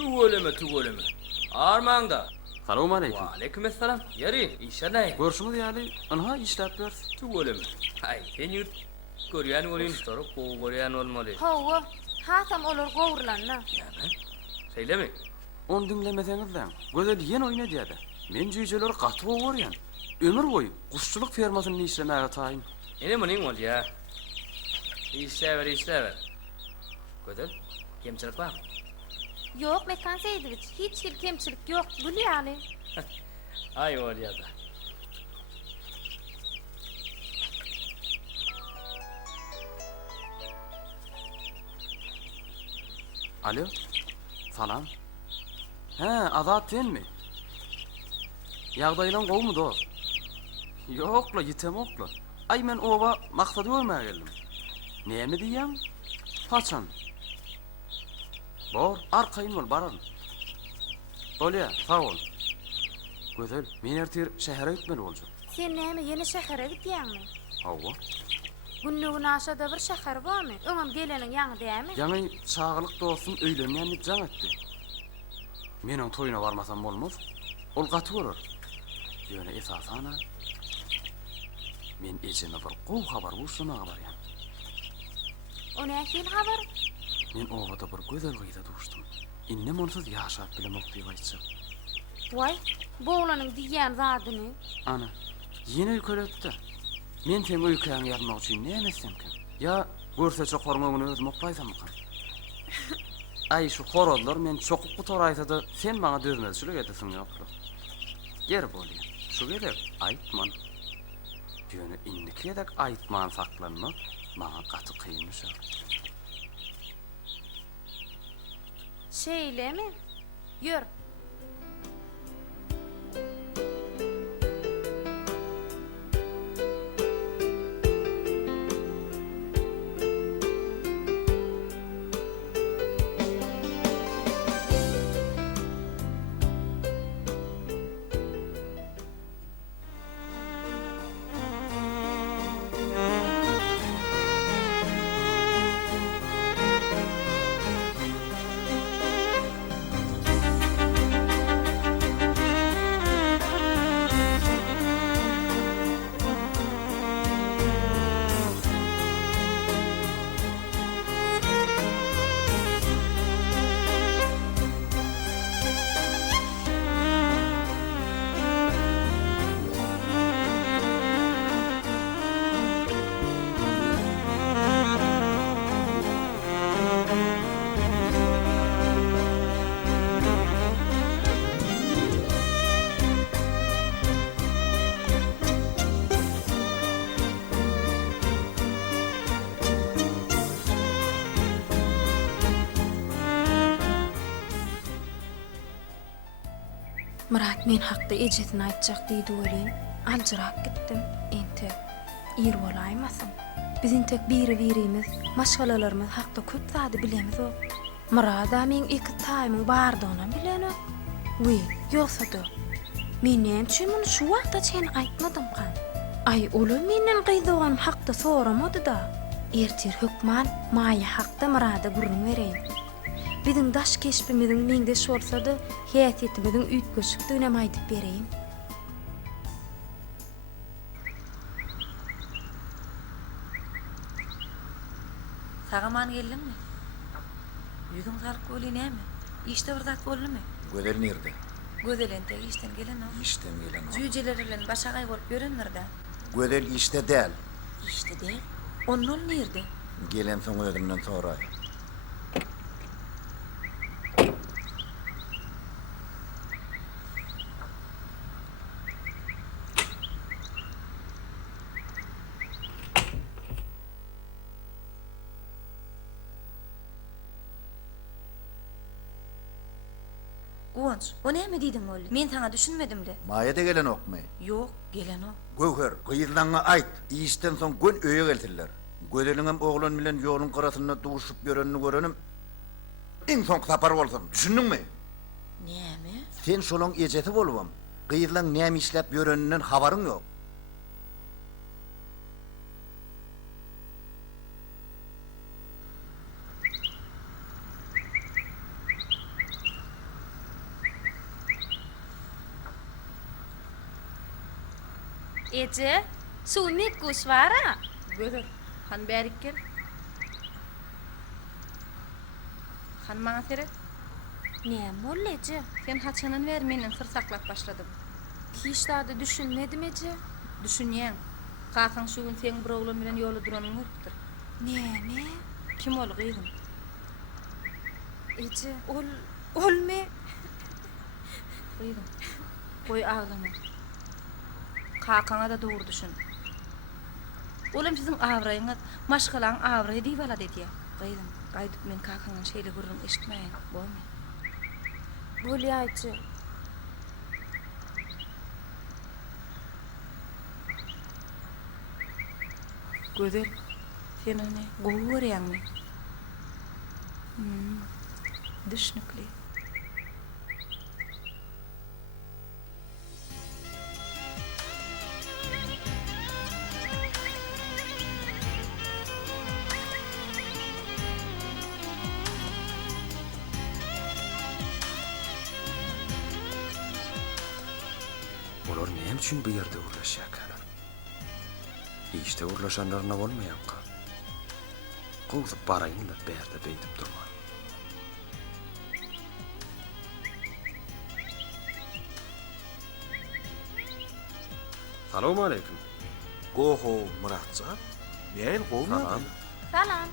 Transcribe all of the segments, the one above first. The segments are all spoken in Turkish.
Tugoleme. Armağanda. Salam aleyküm. Aleykümselam. Yeri, işe ne? Görüşümüz ýaly anha işläp ber. Tugoleme. Ay, sen yurt. Görýän bolýan, sonra görýän bolmaly. Hawa, hatam olar gowurlanna. Seyleme. Onu dinlemeseňizden gözel ýen oýna diýdi. Men jüýjeler gaty bolýan. Ömür boyu kuşçuluk fermasyny işlemäge taýyn. Ene muning bolýa. İşlever. Gödel, kemçilik var. Yok Mekan Seydoviç, hiç bir kemçilik yok. Bilýäli. Ay bolýa da. Alo. Salam. Azat senmi? Ýagdaýlaň gowmy do? Ýokla, ýitemokla. Ay men oba maksady görmäge geldim. Näme diýäň? Haçan? Bor, arkaýyn bol, baran. Bolýa, sag ol. Gözel, men ertir şähere gitmeli boljak. Sen näme ýene şähere gitýäňmi? Hawa. Günnügün aşada bir şäher barmy? Öňem geleniň ýaňy dämi? Ýa-ni çağlyk dostum öýlenýänlik jaň etdi. Meniň toýuna barmasam bolmaz. Ol gaty bolar. Ýöne esasana men ejeme bir gowy habar bolşunaga barýan. O näçe habar? Men owada bir gözel gyýda duşdum. Innem onsuz ýaşap bilemok diýip aýtjak. Vay, bu olanyň diýýän zadyny. Ana, ýene ýökeletdi. Men sen öýkäňi ýazmak üçin näme etsemken? Ya görseçe hormagyny özüm okpaýsamykan? Ay şu horozlar men çokup gutoraýsa-da sen maňa dözmezçilik edesin ýokdy. Ger bolýar. Şu gerek aýtman. Ýöne indiki edek aýtman saklanmak maňa gaty kynýar. Şeýlemi? Ýör. Murat men hakda ejetini aýtjak diýdi welin. Aljyrak gitdim. Ente ir bolaýmasyn. Bizim tek biri-birimiz, maşgalalarymyz hakda köp zady bilemiz ok. Murada men iki taýmyň bardygyny bilenok. Wy, ýoksa-da. Men näme üçin muny şu wagtda çen aýtmadym kan? Ay, olam menden gyzygam hakda soramady-da. Ertir hökman maýa hakda Murada gurrun bereýin. Bizim daş keşpimizin mende şolsa-da häsiýetimizin üýtgeşikdigine aýdyp bereýin. Sagaman geldinmi? Ýüzüň salyp boli näme? İşte bir zat boldymy? Gözel nerede? Gözelente işten gelen o. İşten gelen o. Jüýjeler bilen başagay bolup görenler-de. Gözel işte değil. İşte değil. Onun nerede? Gelen son özümden sonra. Guwanç, o näme diýdiň boldy? Men sana düşünmedim-de. Maya da gelen ok mu? Ýok, gelen o. Göwher, gyýylaňa aýt. İşten son gün öýe geldiler. Gözeliňem oglan bilen ýoluň garasyna duşup görenini görenim. Iň soň sapar bolsam, düşündiňmi? Näme? Sen şolaň ejeti bolubam. Gyýylaň näme işläp ýöreninden habaryň ýok. Ece, suw mekkuş wara. Gödür. Han bärik gel. Han maňa sere. Näme bol Ece? Sen haçanyn ber menden sır saklap başladym. Hiç daha düşünmedim Ece. Düşünýän. Kakan şu gün sen bir oglan bilen ýoly duranyň urupdyr. Näme? Kim ol gyýdym? Ece, ol me? Gyýdym. Goý ağlama. Kakana da doğru düşün. Olam sizin avraýyňyz maşgalan avraý diýip alady diýe. Gyýdym. Gaýdyp men kakanyň şeýle gurrun eşitmeýin. Bolmy. Bolýa Ece. Gözel. Sen onu gowy görýärmi? Düşnükli. Olar näme üçin bu ýerde urlaşýar? İşte urlaşanlarına bolmaýan ka. Goýup baraýynlar berde beýdip durma. Salamu aleykum. Oho, Muratcan. Men gowmadım. Salam. Salam.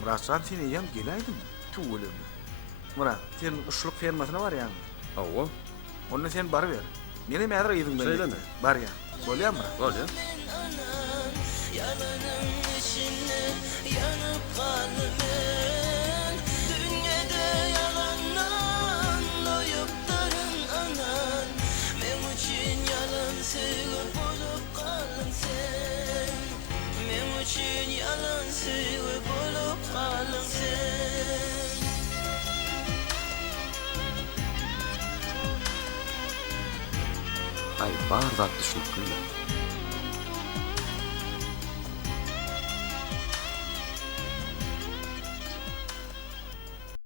Muratcan seni ýam geläýdim. Tuwulim. Murat, sen uşluk fermasyna barýan. Awa, Onu sen bar ber. Meni mäder ýygyň bilen. Söyleme. Barýan. Bolýarmy? bolýar. Ay, bardak düşünüp